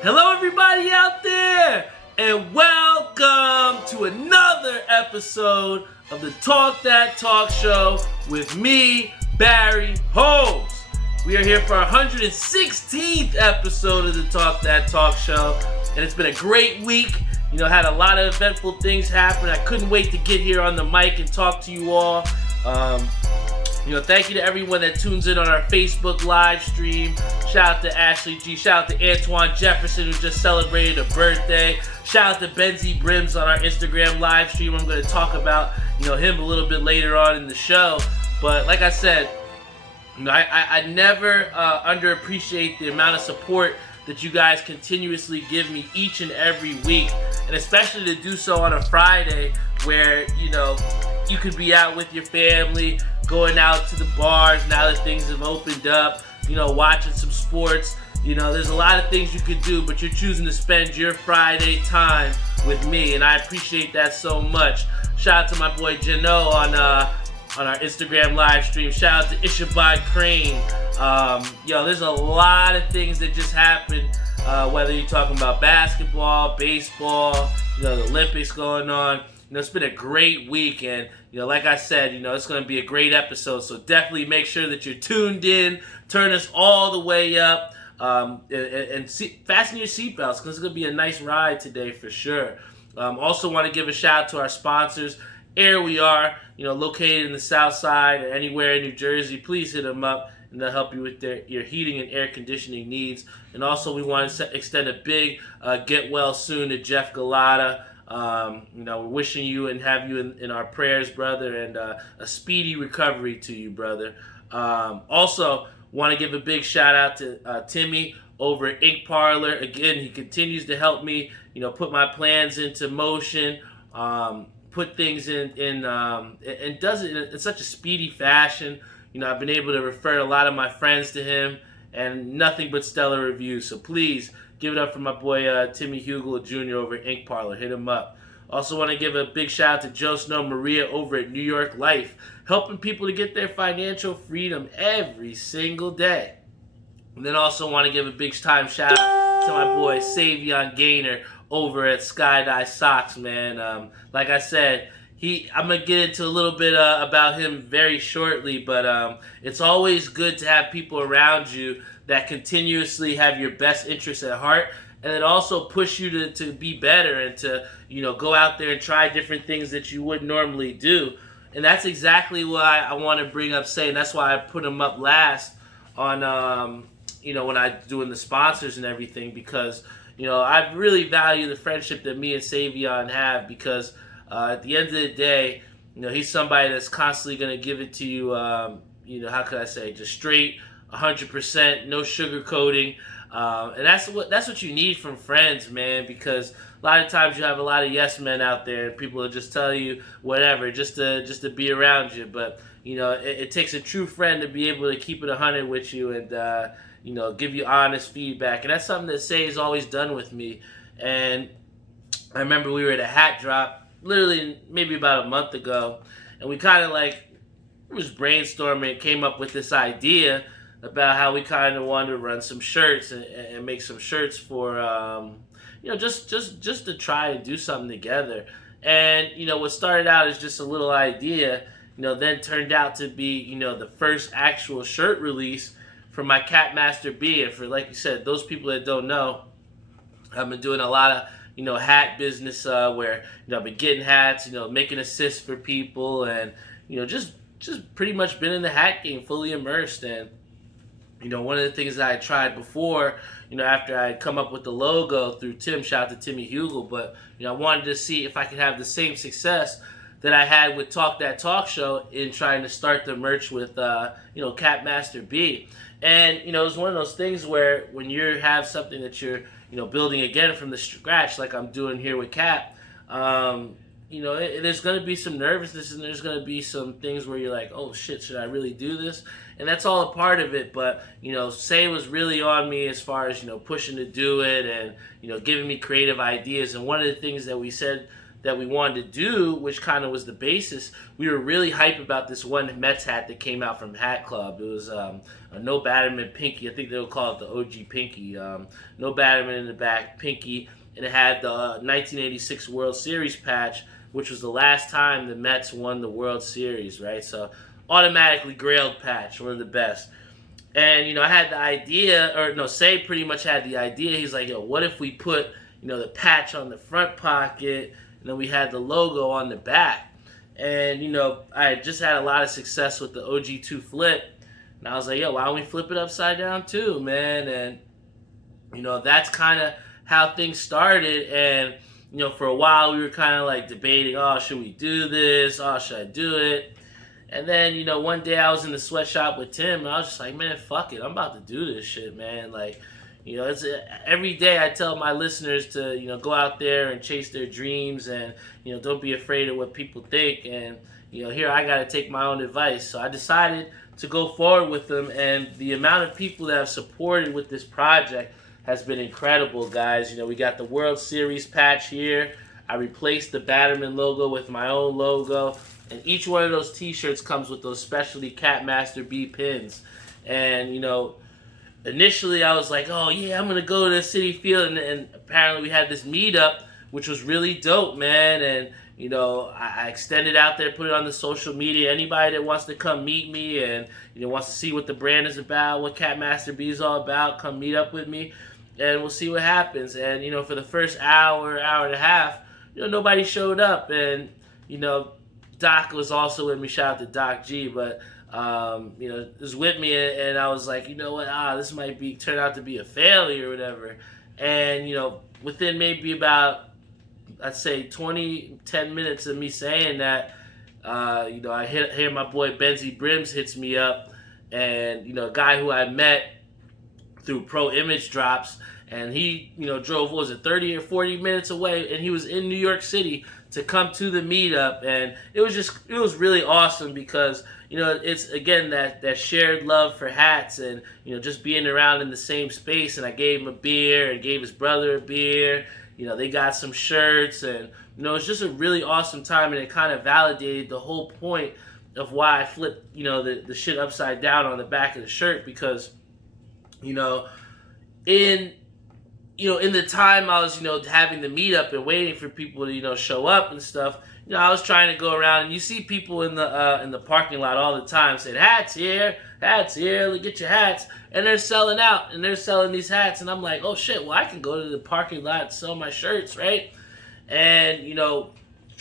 Hello everybody out there, and welcome to another episode of the Talk That Talk Show with me, Barry Holmes. We are here for our 116th episode of the Talk That Talk Show, and it's been a great week. Had a lot of eventful things happen. I couldn't wait to get here on the mic and talk to you all. Thank you to everyone that tunes in on our Facebook live stream. Shout out to Ashley G. Shout out to Antoine Jefferson, who just celebrated a birthday. Shout out to Benzie Brims on our Instagram live stream. I'm going to talk about him a little bit later on in the show. But like I said, I never underappreciate the amount of support that you guys continuously give me each and every week, and especially to do so on a Friday where you could be out with your family, going out to the bars now that things have opened up, watching some sports. There's a lot of things you could do, but you're choosing to spend your Friday time with me, and I appreciate that so much. Shout out to my boy Jano on our Instagram live stream. Shout out to Ishabai Crane. There's a lot of things that just happened, whether you're talking about basketball, baseball, the Olympics going on. It's been a great week, and like I said, it's going to be a great episode, so definitely make sure that you're tuned in, turn us all the way up, and fasten your seatbelts, because it's going to be a nice ride today for sure. Also want to give a shout out to our sponsors. Air We Are, located in the South Side or anywhere in New Jersey. Please hit them up, and they'll help you with your heating and air conditioning needs. And also, we want to extend a big get well soon to Jeff Galata. We're wishing you and have you in our prayers, brother, and a speedy recovery to you, brother. Also, want to give a big shout out to Timmy over at Parlor. Again, he continues to help me, put my plans into motion, put things in and does it in such a speedy fashion. I've been able to refer a lot of my friends to him, and nothing but stellar reviews. So please give it up for my boy Timmy Hugel Jr. over at Ink Parlor. Hit him up. Also want to give a big shout out to Joe Snow Maria over at New York Life, helping people to get their financial freedom every single day. And then also want to give a big time shout out to my boy Savion Gaynor over at Skydive Socks, man. Like I said, I'm going to get into a little bit about him very shortly, but it's always good to have people around you that continuously have your best interests at heart, and then also push you to be better and to, go out there and try different things that you wouldn't normally do. And that's exactly why I want to bring up Say, and that's why I put him up last on, when I'm doing the sponsors and everything, because I really value the friendship that me and Savion have, because at the end of the day, he's somebody that's constantly going to give it to you, how could I say, just straight, 100%, no sugarcoating. And that's what you need from friends, man, because a lot of times you have a lot of yes men out there, and people will just tell you whatever just to be around you. But it takes a true friend to be able to keep it 100 with you and give you honest feedback. And that's something that Say has always done with me. And I remember we were at a hat drop literally maybe about a month ago, and we kind of was brainstorming, came up with this idea about how we kind of wanted to run some shirts and make some shirts for just to try and do something together. And what started out as just a little idea, then turned out to be the first actual shirt release for my CapmasterB. And for, like you said, those people that don't know, I've been doing a lot of hat business where I've been getting hats, making assists for people, and just pretty much been in the hat game, fully immersed. And one of the things that I tried before, after I had come up with the logo through Tim, shout out to Timmy Hugel, but I wanted to see if I could have the same success that I had with Talk That Talk Show in trying to start the merch with CapmasterB. And it was one of those things where when you have something that you're building again from the scratch, like I'm doing here with Cap, there's going to be some nervousness, and there's going to be some things where you're like, oh shit, should I really do this? And that's all a part of it. But Say was really on me as far as pushing to do it, and giving me creative ideas. And one of the things that we said that we wanted to do, which kind of was the basis. We were really hype about this one Mets hat that came out from Hat Club. It was a No Batterman Pinky. I think they would call it the OG Pinky. No Batterman in the back, Pinky. And it had the 1986 World Series patch, which was the last time the Mets won the World Series, right? So automatically grailed patch, one of the best. And, I had the idea, or no, Say pretty much had the idea. He's like, yo, what if we put, the patch on the front pocket, and then we had the logo on the back. And, I had just had a lot of success with the OG2 flip. And I was like, yo, why don't we flip it upside down too, man? And, that's kind of how things started. And, for a while we were kind of like debating, oh, should we do this? Oh, should I do it? And then, one day I was in the sweatshop with Tim, and I was just like, man, fuck it. I'm about to do this shit, man. Like, it's every day I tell my listeners to, go out there and chase their dreams and, don't be afraid of what people think. And, here I got to take my own advice. So I decided to go forward with them, and the amount of people that have supported with this project has been incredible, guys. We got the World Series patch here. I replaced the Batterman logo with my own logo. And each one of those t-shirts comes with those specialty CapmasterB pins. And, initially I was like, oh, yeah, I'm going to go to the Citi Field. And apparently we had this meetup, which was really dope, man. And, I extended out there, put it on the social media. Anybody that wants to come meet me and, wants to see what the brand is about, what CapmasterB is all about, come meet up with me. And we'll see what happens. And, for the first hour, hour and a half, nobody showed up. And, Doc was also with me. Shout out to Doc G, but was with me, and I was like, what? This might turn out to be a failure or whatever. And within maybe about, I'd say 10 minutes of me saying that, I hear my boy Benzie Brims hits me up, and a guy who I met through Pro Image Drops, and he drove, what was it, 30 or 40 minutes away, and he was in New York City to come to the meetup. And it was really awesome because it's again that shared love for hats, and just being around in the same space. And I gave him a beer and gave his brother a beer. They got some shirts, and it's just a really awesome time, and it kind of validated the whole point of why I flipped the shit upside down on the back of the shirt, because in the time I was, having the meetup and waiting for people to, show up and stuff, I was trying to go around, and you see people in the parking lot all the time saying, hats here, look, get your hats, and they're selling out, and they're selling these hats, and I'm like, oh shit, well, I can go to the parking lot and sell my shirts, right? And,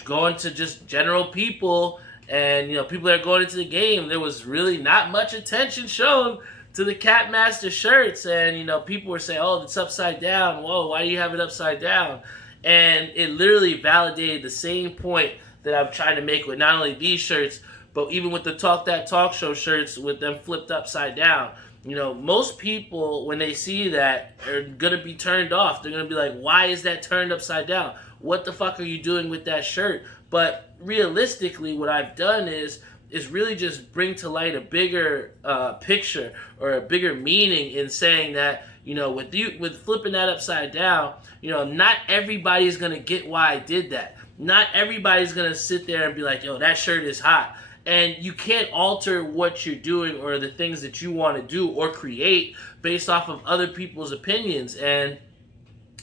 going to just general people, and, people that are going into the game, there was really not much attention shown to the Capmaster shirts. And people were saying, oh, it's upside down, whoa, why do you have it upside down? And it literally validated the same point that I'm trying to make with not only these shirts, but even with the Talk That Talk Show shirts with them flipped upside down. Most people, when they see that, are gonna be turned off. They're gonna be like, why is that turned upside down? What the fuck are you doing with that shirt? But realistically, what I've done is really just bring to light a bigger picture or a bigger meaning in saying that, with flipping that upside down, not everybody's going to get why I did that. Not everybody's going to sit there and be like, yo, that shirt is hot. And you can't alter what you're doing or the things that you want to do or create based off of other people's opinions. And,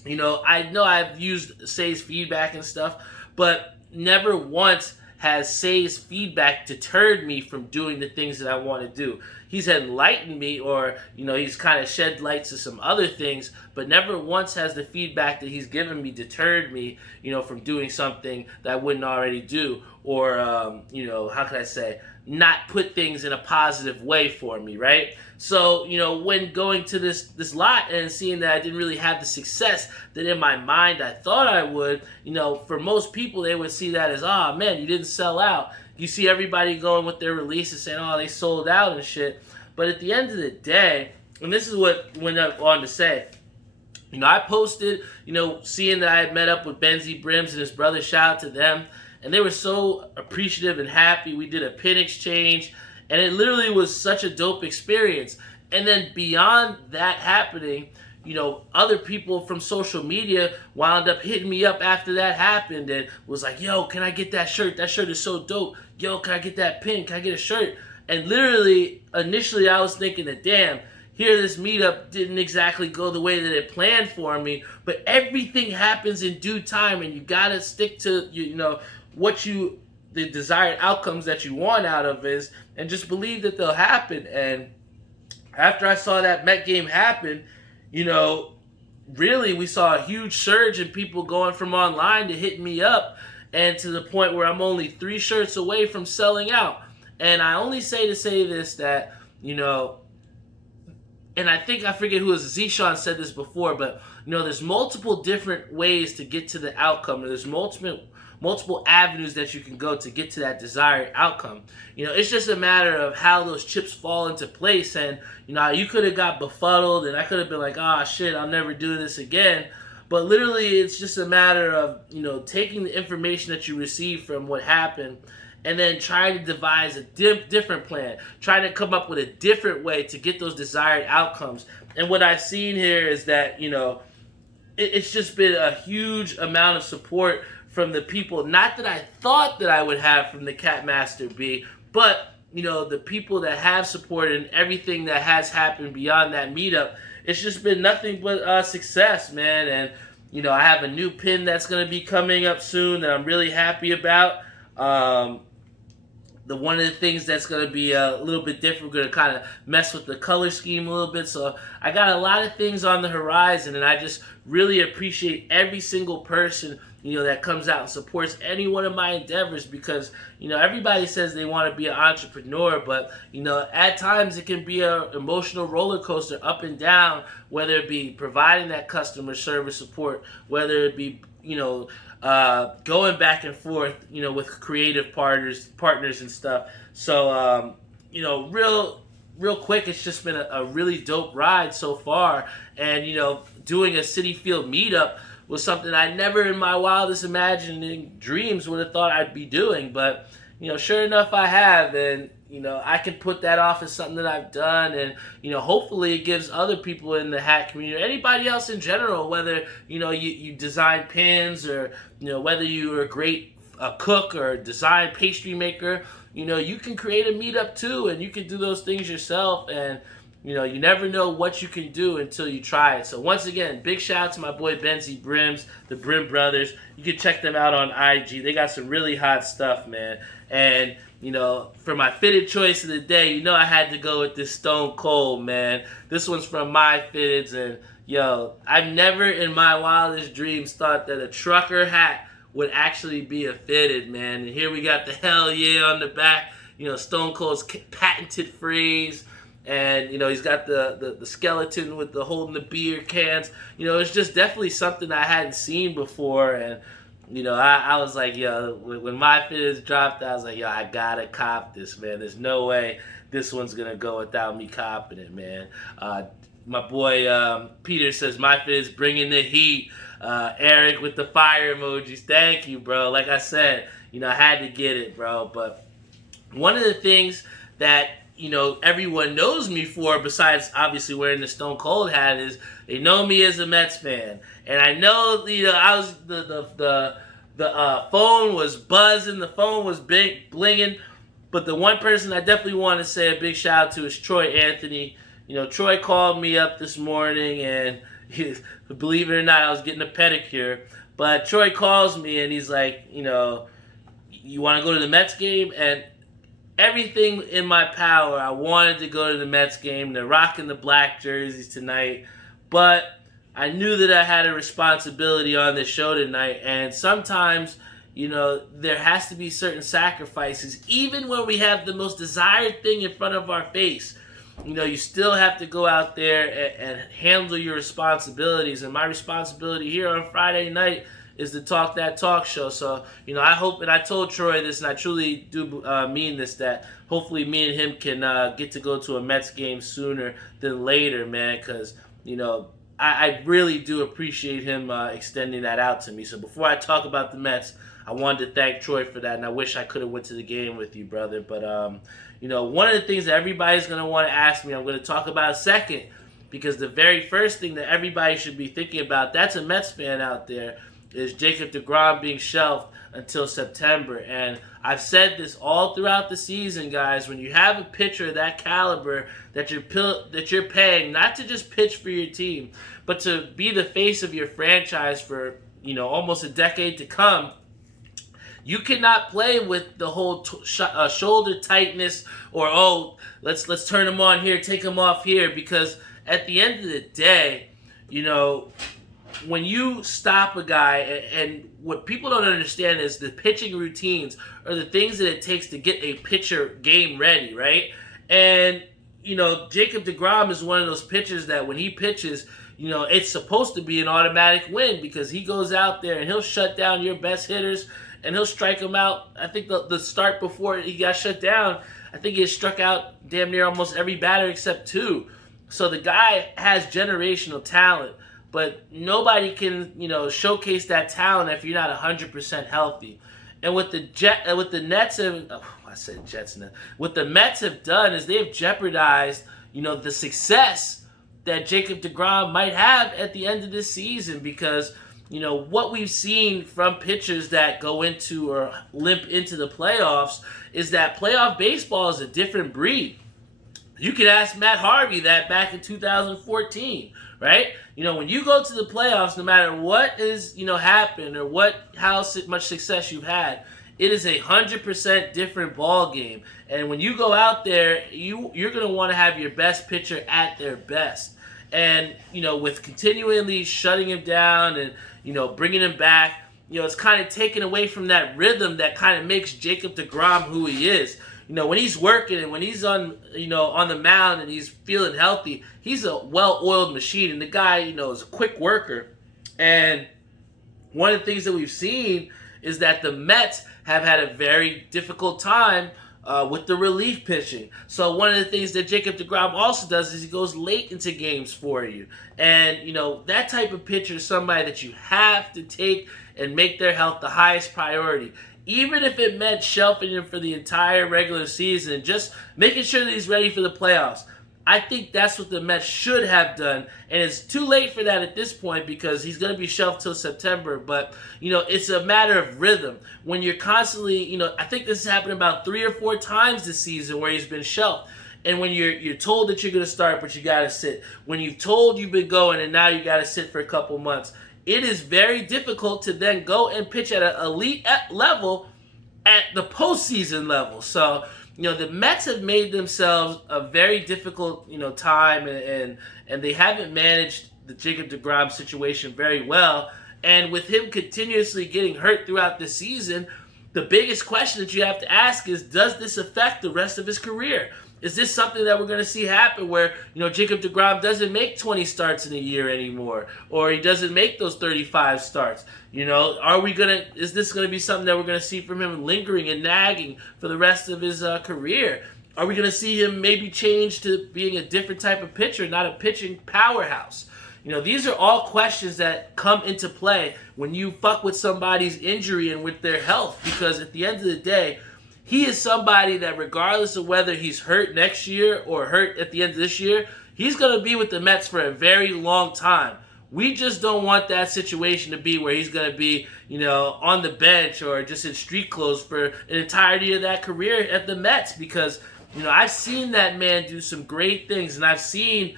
I know I've used Say's feedback and stuff, but never once has Say's feedback deterred me from doing the things that I want to do. He's enlightened me, or, he's kind of shed light to some other things, but never once has the feedback that he's given me deterred me, from doing something that I wouldn't already do, or, how can I say, not put things in a positive way for me, right? So, when going to this lot and seeing that I didn't really have the success that in my mind I thought I would, for most people, they would see that as, oh man, you didn't sell out. You see everybody going with their releases saying, oh, they sold out and shit. But at the end of the day, and this is what went on to say, I posted, seeing that I had met up with Benzie Brims and his brother, shout out to them, and they were so appreciative and happy. We did a pin exchange, and it literally was such a dope experience. And then beyond that happening, other people from social media wound up hitting me up after that happened and was like, yo, can I get that shirt? That shirt is so dope. Yo, can I get that pin? Can I get a shirt? And literally, initially, I was thinking that, damn, here this meetup didn't exactly go the way that it planned for me, but everything happens in due time, and you gotta stick to, the desired outcomes that you want out of is, and just believe that they'll happen. And after I saw that Met game happen, really we saw a huge surge in people going from online to hitting me up, and to the point where I'm only 3 shirts away from selling out. And I only say this, that, and I forget who it was, Zishan said this before, but, there's multiple different ways to get to the outcome. There's multiple avenues that you can go to get to that desired outcome. It's just a matter of how those chips fall into place. And, you could have got befuddled, and I could have been like, oh, shit, I'll never do this again. But literally, it's just a matter of, taking the information that you receive from what happened and then trying to devise a different plan, trying to come up with a different way to get those desired outcomes. And what I've seen here is that, it's just been a huge amount of support from the people, not that I thought that I would have from the CapmasterB, but, the people that have supported and everything that has happened beyond that meetup. It's just been nothing but success, man. And, I have a new pin that's going to be coming up soon that I'm really happy about. One of the things that's going to be a little bit different, we're going to kind of mess with the color scheme a little bit. So I got a lot of things on the horizon, and I just really appreciate every single person, that comes out and supports any one of my endeavors, because, everybody says they want to be an entrepreneur, but, at times it can be an emotional roller coaster up and down, whether it be providing that customer service support, whether it be, going back and forth, with creative partners and stuff. So, real quick, it's just been a really dope ride so far. And, doing a Citi Field meetup was something I never in my wildest imagining dreams would have thought I'd be doing. But, sure enough, I have. And, I can put that off as something that I've done. And, hopefully it gives other people in the hat community, or anybody else in general, whether, you design pins, or, whether you're a great cook or design pastry maker, you can create a meetup too, and you can do those things yourself. And, you never know what you can do until you try it. So once again, big shout out to my boy Benzie Brims, the Brim Brothers. You can check them out on IG. They got some really hot stuff, man. And, for my fitted choice of the day, I had to go with this Stone Cold, man. This one's from My Fitteds, and, I've never in my wildest dreams thought that a trucker hat would actually be a fitted, man. And here we got the hell yeah on the back, Stone Cold's patented phrase. And, he's got the skeleton with the holding the beer cans. It's just definitely something I hadn't seen before. And, I was like, when My Fitteds dropped, I was like, I gotta cop this, man. There's no way this one's gonna go without me copping it, man. My boy Peter says, My Fitteds bringing the heat. Eric with the fire emojis. Thank you, bro. Like I said, I had to get it, bro. But one of the things that everyone knows me for, besides obviously wearing the Stone Cold hat, is they know me as a Mets fan. And I know, I was the phone was buzzing, the phone was big blinging. But the one person I definitely want to say a big shout out to is Troy Anthony. Troy called me up this morning, and believe it or not, I was getting a pedicure. But Troy calls me and he's like, you want to go to the Mets game? And everything in my power, I wanted to go to the Mets game. They're rocking the black jerseys tonight. But I knew that I had a responsibility on this show tonight. And sometimes, there has to be certain sacrifices. Even when we have the most desired thing in front of our face, you still have to go out there and handle your responsibilities. And my responsibility here on Friday night is to talk that talk show. So, I hope, and I told Troy this, and I truly do mean this, that hopefully me and him can get to go to a Mets game sooner than later, man, because, I really do appreciate him extending that out to me. So before I talk about the Mets, I wanted to thank Troy for that, and I wish I could have went to the game with you, brother. But, one of the things that everybody's going to want to ask me, I'm going to talk about a second, because the very first thing that everybody should be thinking about, that's a Mets fan out there, is Jacob DeGrom being shelved until September. And I've said this all throughout the season, guys. When you have a pitcher of that caliber that you're paying not to just pitch for your team, but to be the face of your franchise for almost a decade to come, you cannot play with the whole shoulder tightness or let's turn him on here, take him off here, because at the end of the day, when you stop a guy, and what people don't understand is the pitching routines are the things that it takes to get a pitcher game ready, right? And, Jacob DeGrom is one of those pitchers that when he pitches, it's supposed to be an automatic win because he goes out there and he'll shut down your best hitters and he'll strike them out. I think the start before he got shut down, I think he had struck out damn near almost every batter except 2. So the guy has generational talent. But nobody can, showcase that talent if you're not 100% healthy. And what the Nets have, I said Jets now. What the Mets have done is they've jeopardized, the success that Jacob DeGrom might have at the end of this season, because, what we've seen from pitchers that go into or limp into the playoffs is that playoff baseball is a different breed. You could ask Matt Harvey that back in 2014, right? When you go to the playoffs, no matter what is, happened or how much success you've had, it is 100% different ball game. And when you go out there, you're going to want to have your best pitcher at their best. And, with continually shutting him down and, bringing him back, it's kind of taken away from that rhythm that kind of makes Jacob DeGrom who he is. When he's working and when he's on the mound and he's feeling healthy, he's a well-oiled machine. And the guy, is a quick worker. And one of the things that we've seen is that the Mets have had a very difficult time with the relief pitching. So one of the things that Jacob DeGrom also does is he goes late into games for you. And, that type of pitcher is somebody that you have to take and make their health the highest priority. Even if it meant shelving him for the entire regular season, just making sure that he's ready for the playoffs. I think that's what the Mets should have done, and it's too late for that at this point because he's going to be shelved till September. But, it's a matter of rhythm. When you're constantly, I think this has happened about 3 or 4 times this season where he's been shelved. And when you're told that you're going to start, but you got to sit. When you've told you've been going, and now you got to sit for a couple months. It is very difficult to then go and pitch at an elite level at the postseason level. So, the Mets have made themselves a very difficult, time, and they haven't managed the Jacob DeGrom situation very well. And with him continuously getting hurt throughout the season, the biggest question that you have to ask is, does this affect the rest of his career? Is this something that we're going to see happen where, Jacob DeGrom doesn't make 20 starts in a year anymore, or he doesn't make those 35 starts? Is this going to be something that we're going to see from him lingering and nagging for the rest of his career? Are we going to see him maybe change to being a different type of pitcher, not a pitching powerhouse? These are all questions that come into play when you fuck with somebody's injury and with their health, because at the end of the day, he is somebody that regardless of whether he's hurt next year or hurt at the end of this year, he's going to be with the Mets for a very long time. We just don't want that situation to be where he's going to be, on the bench or just in street clothes for an entirety of that career at the Mets, because, I've seen that man do some great things, and I've seen,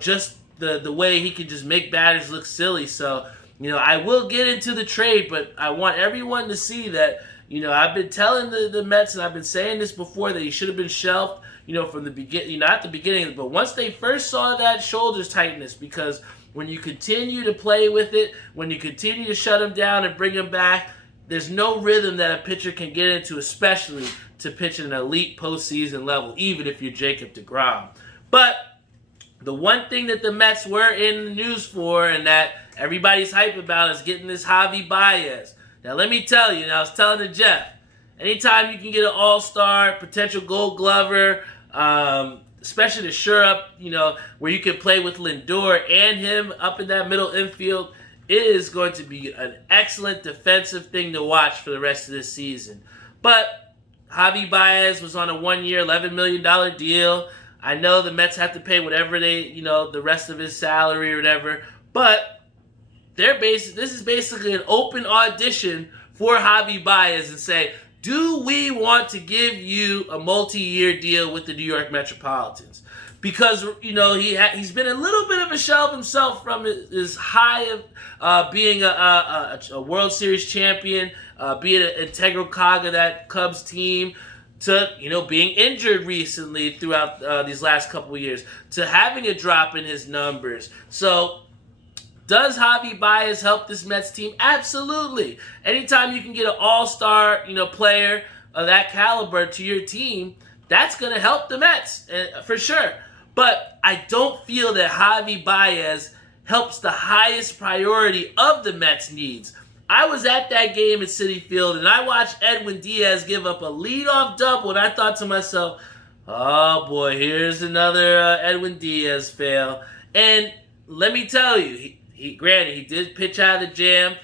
just the way he can just make batters look silly. So, I will get into the trade, but I want everyone to see that, I've been telling the Mets, and I've been saying this before, that he should have been shelved, from the beginning, not the beginning, but once they first saw that shoulders tightness, because when you continue to play with it, when you continue to shut him down and bring him back, there's no rhythm that a pitcher can get into, especially to pitch at an elite postseason level, even if you're Jacob DeGrom. But the one thing that the Mets were in the news for, and that everybody's hype about, is getting this Javy Baez. Now, let me tell you, I was telling to Jeff, anytime you can get an all-star, potential gold glover, especially to shore up, where you can play with Lindor and him up in that middle infield, it is going to be an excellent defensive thing to watch for the rest of this season. But Javy Baez was on a 1-year, $11 million deal. I know the Mets have to pay whatever the rest of his salary or whatever, but this is basically an open audition for Javy Baez and say, do we want to give you a multi-year deal with the New York Metropolitans? Because, he's been a little bit of a shell of himself from his high of being a World Series champion, being an integral cog of that Cubs team, to, being injured recently throughout these last couple of years, to having a drop in his numbers. So, does Javy Baez help this Mets team? Absolutely. Anytime you can get an all-star, player of that caliber to your team, that's going to help the Mets, for sure. But I don't feel that Javy Baez helps the highest priority of the Mets' needs. I was at that game at Citi Field, and I watched Edwin Diaz give up a leadoff double, and I thought to myself, oh boy, here's another Edwin Diaz fail. And let me tell you, granted, he did pitch out of the jam.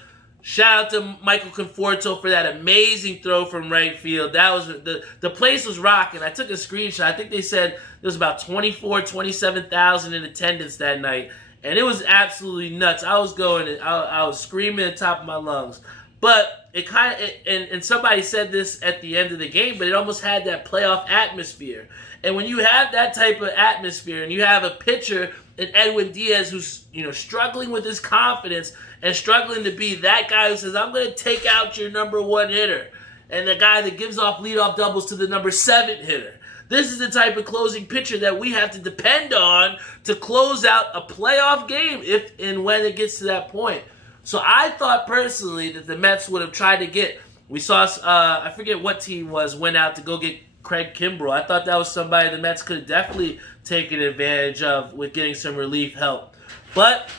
Shout out to Michael Conforto for that amazing throw from right field. That was the place was rocking. I took a screenshot. I think they said there was about 27,000 in attendance that night, and it was absolutely nuts. I was screaming at the top of my lungs. But it kind of, and somebody said this at the end of the game, but it almost had that playoff atmosphere. And when you have that type of atmosphere, and you have a pitcher in Edwin Diaz who's struggling with his confidence and struggling to be that guy who says, I'm going to take out your number one hitter, and the guy that gives off leadoff doubles to the number 7 hitter. This is the type of closing pitcher that we have to depend on to close out a playoff game if and when it gets to that point. So I thought personally that the Mets would have tried to get, we saw, I forget what team went out to go get Craig Kimbrell. I thought that was somebody the Mets could have definitely taken advantage of with getting some relief help. But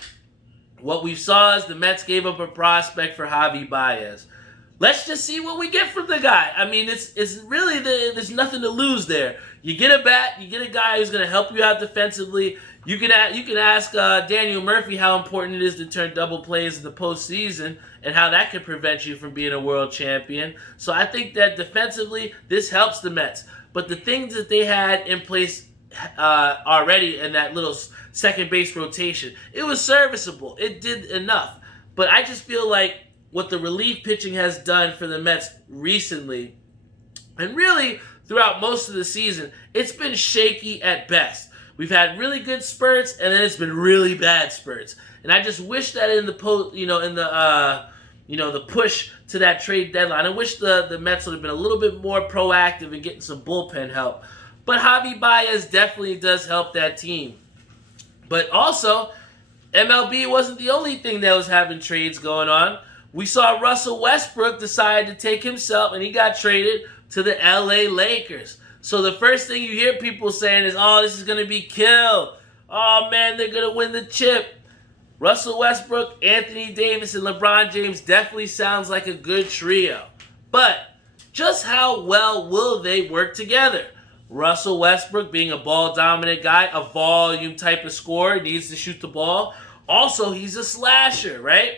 what we saw is the Mets gave up a prospect for Javy Baez. Let's just see what we get from the guy. I mean, it's really there's nothing to lose there. You get a bat, you get a guy who's going to help you out defensively. You can ask Daniel Murphy how important it is to turn double plays in the postseason and how that could prevent you from being a world champion. So I think that defensively, this helps the Mets. But the things that they had in place already in that little second base rotation, it was serviceable. It did enough. But I just feel like what the relief pitching has done for the Mets recently, and really throughout most of the season, it's been shaky at best. We've had really good spurts, and then it's been really bad spurts. And I just wish that in the the push to that trade deadline, I wish the Mets would have been a little bit more proactive in getting some bullpen help. But Javy Baez definitely does help that team. But also, MLB wasn't the only thing that was having trades going on. We saw Russell Westbrook decide to take himself, and he got traded to the LA Lakers. So the first thing you hear people saying is, oh, this is going to be kill. Oh, man, they're going to win the chip. Russell Westbrook, Anthony Davis, and LeBron James definitely sounds like a good trio. But just how well will they work together? Russell Westbrook being a ball-dominant guy, a volume type of scorer, needs to shoot the ball. Also, he's a slasher, right?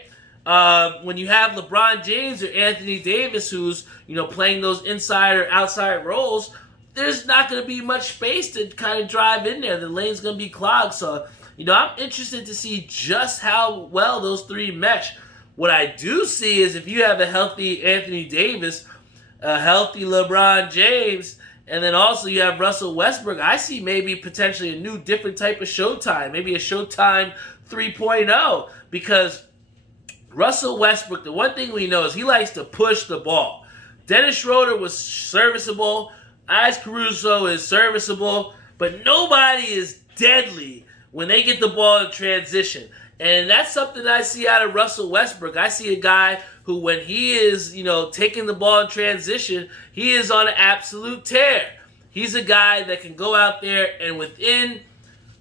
When you have LeBron James or Anthony Davis who's, playing those inside or outside roles, there's not going to be much space to kind of drive in there. The lane's going to be clogged. So, I'm interested to see just how well those three mesh. What I do see is if you have a healthy Anthony Davis, a healthy LeBron James, and then also you have Russell Westbrook, I see maybe potentially a new different type of Showtime, maybe a Showtime 3.0, because Russell Westbrook, the one thing we know is he likes to push the ball. Dennis Schroeder was serviceable. Alex Caruso is serviceable. But nobody is deadly when they get the ball in transition. And that's something I see out of Russell Westbrook. I see a guy who, when he is, taking the ball in transition, he is on an absolute tear. He's a guy that can go out there and within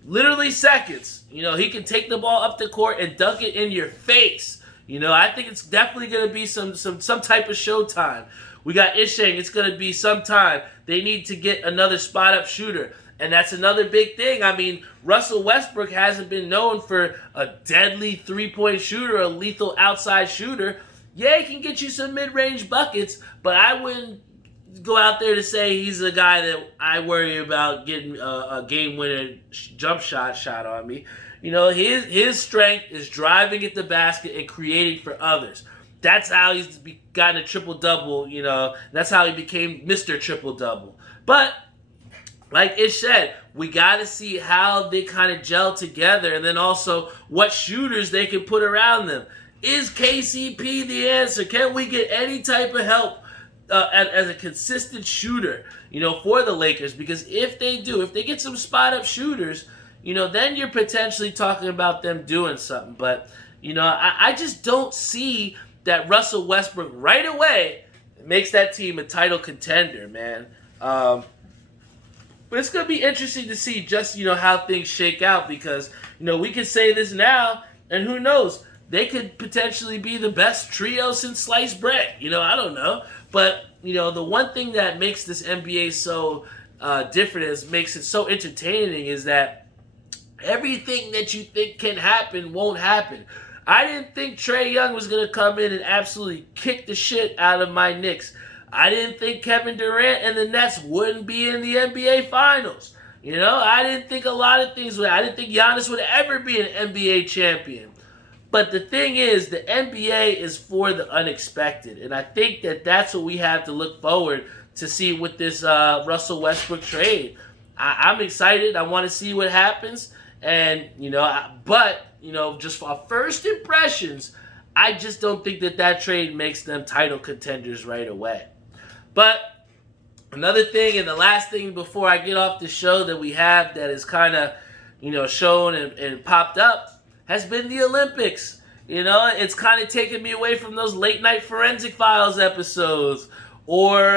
literally seconds, he can take the ball up the court and dunk it in your face. I think it's definitely going to be some type of Showtime. We got Ishang. It's going to be sometime. They need to get another spot-up shooter. And that's another big thing. I mean, Russell Westbrook hasn't been known for a deadly three-point shooter, a lethal outside shooter. Yeah, he can get you some mid-range buckets, but I wouldn't go out there to say he's a guy that I worry about getting a game-winner jump shot on me. His strength is driving at the basket and creating for others. That's how he's gotten a triple-double, That's how he became Mr. Triple-Double. But, like it said, we got to see how they kind of gel together and then also what shooters they can put around them. Is KCP the answer? Can we get any type of help as a consistent shooter, for the Lakers? Because if they get some spot-up shooters, then you're potentially talking about them doing something. But, I just don't see that Russell Westbrook right away makes that team a title contender, man. But it's going to be interesting to see just, how things shake out because, we can say this now, and who knows, they could potentially be the best trio since sliced bread. I don't know. But, the one thing that makes this NBA so different, makes it so entertaining, is that everything that you think can happen won't happen. I didn't think Trae Young was going to come in and absolutely kick the shit out of my Knicks. I didn't think Kevin Durant and the Nets wouldn't be in the NBA Finals. I didn't think a lot of things would. I didn't think Giannis would ever be an NBA champion. But the thing is, the NBA is for the unexpected. And I think that that's what we have to look forward to see with this Russell Westbrook trade. I'm excited. I want to see what happens. And, just for our first impressions, I just don't think that trade makes them title contenders right away. But another thing, and the last thing before I get off the show that we have that is kind of, shown and popped up, has been the Olympics. It's kind of taken me away from those late night Forensic Files episodes. Or,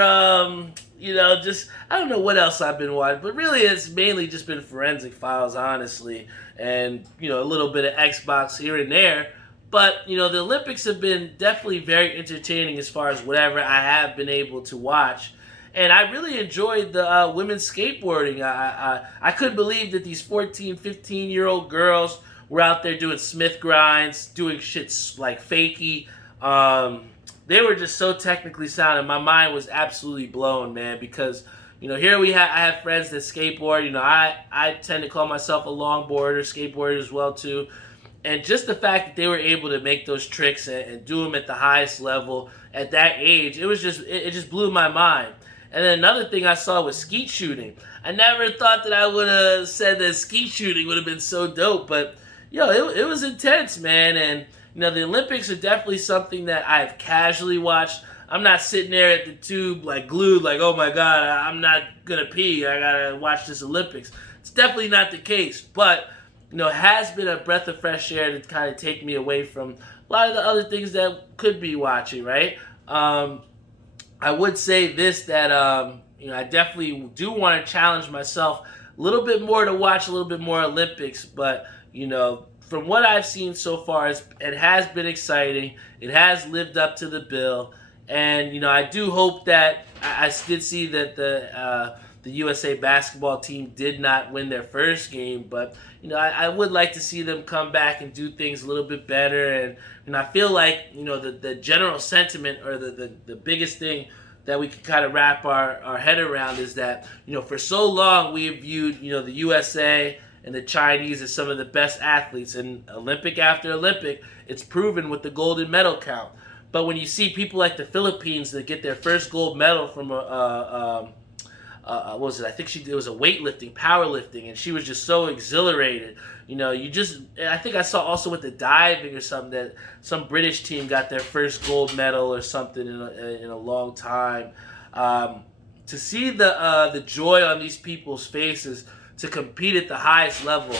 just, I don't know what else I've been watching. But really, it's mainly just been Forensic Files, honestly. And, a little bit of Xbox here and there. But, the Olympics have been definitely very entertaining as far as whatever I have been able to watch. And I really enjoyed the women's skateboarding. I couldn't believe that these 14, 15-year-old girls were out there doing Smith grinds, doing shit like fakie. They were just so technically sound, and my mind was absolutely blown, man, because, here I have friends that skateboard. I tend to call myself a longboarder, skateboarder as well, too. And just the fact that they were able to make those tricks and do them at the highest level at that age, it just blew my mind. And then another thing I saw was skeet shooting. I never thought that I would have said that skeet shooting would have been so dope, but it was intense, man. And the Olympics are definitely something that I've casually watched. I'm not sitting there at the tube like glued, like, oh my God, I'm not gonna pee. I gotta watch this Olympics. It's definitely not the case, but it has been a breath of fresh air to kind of take me away from a lot of the other things that could be watching, right? I would say this, that I definitely do want to challenge myself a little bit more to watch a little bit more Olympics, but from what I've seen so far, it has been exciting. It has lived up to the bill, and I do hope that I did see that the USA basketball team did not win their first game, but I would like to see them come back and do things a little bit better, and I feel like the general sentiment, or the biggest thing that we can kind of wrap our head around, is that for so long we have viewed the USA and the Chinese as some of the best athletes, and Olympic after Olympic, it's proven with the golden medal count. But when you see people like the Philippines that get their first gold medal from what was it? I think it was a weightlifting, powerlifting, and she was just so exhilarated. I think I saw also with the diving or something that some British team got their first gold medal or something in a long time. To see the joy on these people's faces to compete at the highest level,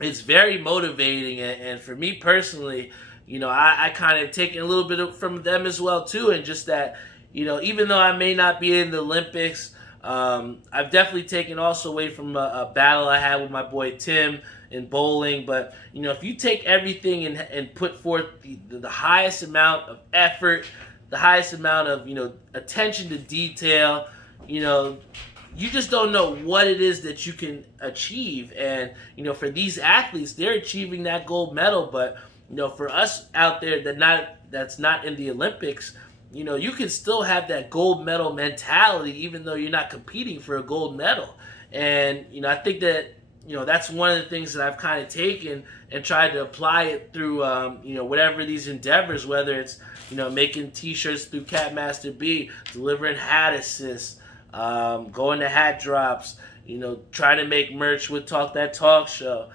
it's very motivating, and for me personally, I kind of taken a little bit from them as well too, and just that, even though I may not be in the Olympics, I've definitely taken also away from a battle I had with my boy Tim in bowling. But if you take everything and put forth the highest amount of effort, the highest amount of attention to detail, you just don't know what it is that you can achieve. And for these athletes, they're achieving that gold medal, but for us out there that's not in the Olympics, you can still have that gold medal mentality even though you're not competing for a gold medal. And, I think that, that's one of the things that I've kind of taken and tried to apply it through, whatever these endeavors, whether it's, making t-shirts through CapmasterB, delivering hat assists, going to hat drops, trying to make merch with Talk That Talk Show,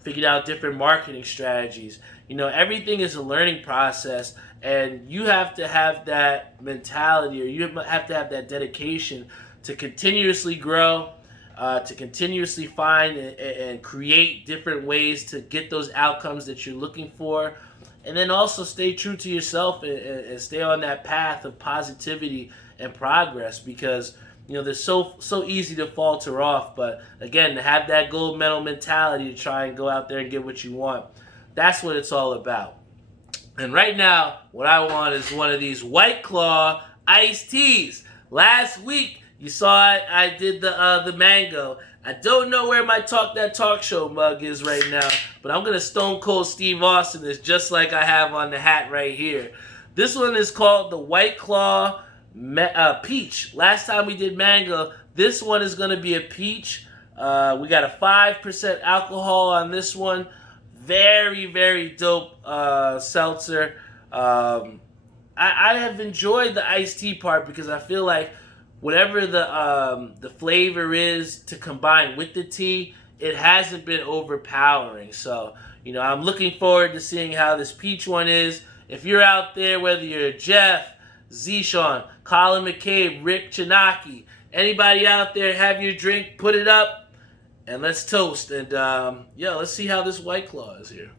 figuring out different marketing strategies. Everything is a learning process, and you have to have that mentality, or you have to have that dedication to continuously grow, to continuously find and create different ways to get those outcomes that you're looking for. And then also stay true to yourself and stay on that path of positivity and progress, because they're so easy to falter off. But again, to have that gold medal mentality to try and go out there and get what you want, that's what it's all about. And right now, what I want is one of these White Claw iced teas. Last week, you saw it, I did the mango. I don't know where my Talk That Talk Show mug is right now, but I'm going to Stone Cold Steve Austin this just like I have on the hat right here. This one is called the White Claw Peach. Last time we did mango. This one is going to be a peach. We got a 5% alcohol on this one. Very, very dope seltzer. I have enjoyed the iced tea part because I feel like whatever the flavor is to combine with the tea, it hasn't been overpowering. So, I'm looking forward to seeing how this peach one is. If you're out there, whether you're Jeff, Zishan, Colin McCabe, Rick Chinaki, anybody out there, have your drink, put it up, and let's toast. And, let's see how this White Claw is here.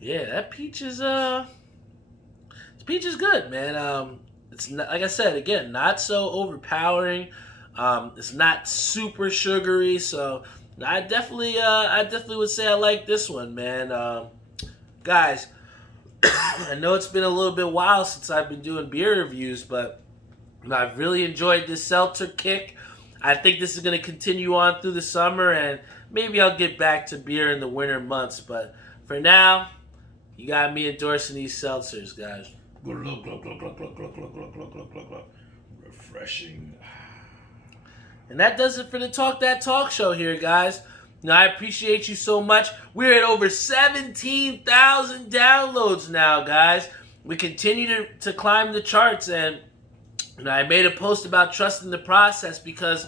Yeah, that peach is good, man. It's not, like I said again, not so overpowering. It's not super sugary, so I definitely would say I like this one, man. Guys, I know it's been a little bit while since I've been doing beer reviews, but I've really enjoyed this seltzer kick. I think this is going to continue on through the summer, and maybe I'll get back to beer in the winter months. But for now, you got me endorsing these seltzers, guys. Refreshing. And that does it for the Talk That Talk Show here, guys. I appreciate you so much. We're at over 17,000 downloads now, guys. We continue to climb the charts, and I made a post about trusting the process because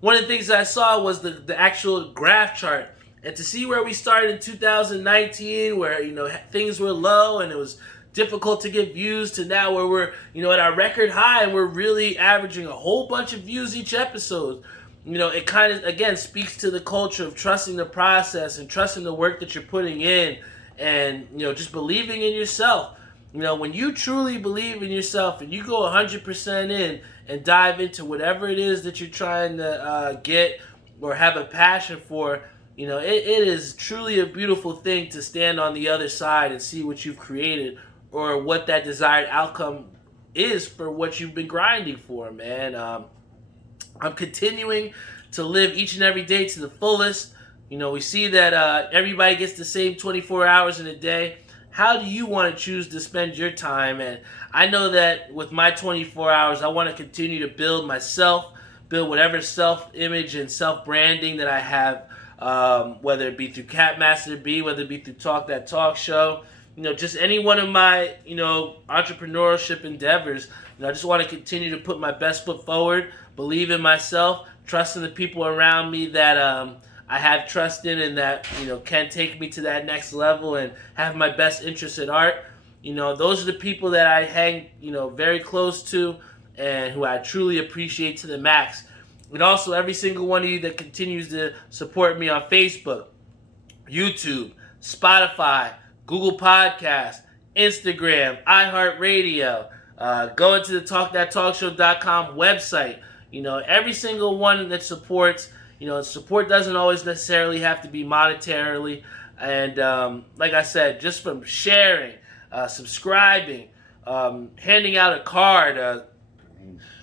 one of the things that I saw was the actual graph chart. And to see where we started in 2019, where, things were low and it was difficult to get views, to now where we're, at our record high and we're really averaging a whole bunch of views each episode. It kind of, again, speaks to the culture of trusting the process and trusting the work that you're putting in and, just believing in yourself. When you truly believe in yourself and you go 100% in and dive into whatever it is that you're trying to get or have a passion for, it is truly a beautiful thing to stand on the other side and see what you've created or what that desired outcome is for what you've been grinding for, man. I'm continuing to live each and every day to the fullest. We see that everybody gets the same 24 hours in a day. How do you want to choose to spend your time? And I know that with my 24 hours, I want to continue to build myself, build whatever self-image and self-branding that I have, whether it be through CapmasterB, whether it be through Talk That Talk Show, just any one of my, entrepreneurship endeavors. I just want to continue to put my best foot forward, believe in myself, trust in the people around me that I have trust in and that, can take me to that next level and have my best interests in art. Those are the people that I hang, very close to and who I truly appreciate to the max. And also every single one of you that continues to support me on Facebook, YouTube, Spotify, Google Podcasts, Instagram, iHeartRadio, going to the TalkThatTalkShow.com website. Every single one that supports, support doesn't always necessarily have to be monetarily. And like I said, just from sharing, subscribing, handing out a card,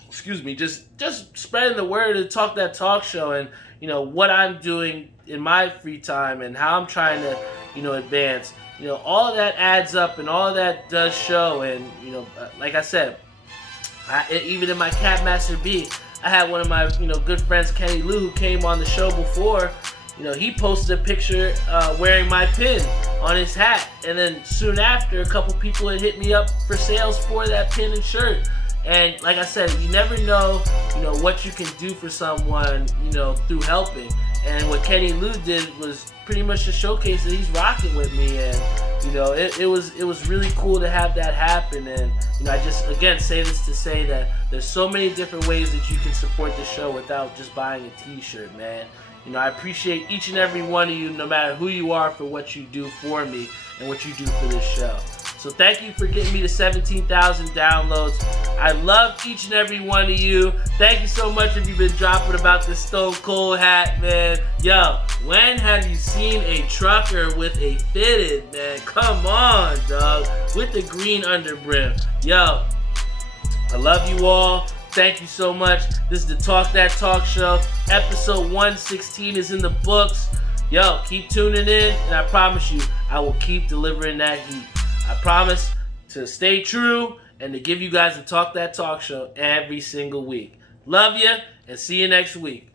just spreading the word of Talk That Talk Show and, what I'm doing in my free time and how I'm trying to advance. All of that adds up, and all of that does show. And like I said, even in my CapmasterB, I had one of my good friends, Kenny Lou, who came on the show before. He posted a picture wearing my pin on his hat, and then soon after, a couple people had hit me up for sales for that pin and shirt. And like I said, you never know, what you can do for someone, through helping. And what Kenny Lou did was pretty much to showcase that he's rocking with me, and it was really cool to have that happen. And I just again say this to say that there's so many different ways that you can support the show without just buying a t-shirt, man. I appreciate each and every one of you, no matter who you are, for what you do for me and what you do for this show. So thank you for getting me to 17,000 downloads. I love each and every one of you. Thank you so much if you've been dropping about this Stone Cold hat, man. Yo, when have you seen a trucker with a fitted, man? Come on, dog. With the green underbrim. Yo, I love you all. Thank you so much. This is the Talk That Talk Show. Episode 116 is in the books. Yo, keep tuning in, and I promise you, I will keep delivering that heat. I promise to stay true and to give you guys the Talk That Talk Show every single week. Love you, and see you next week.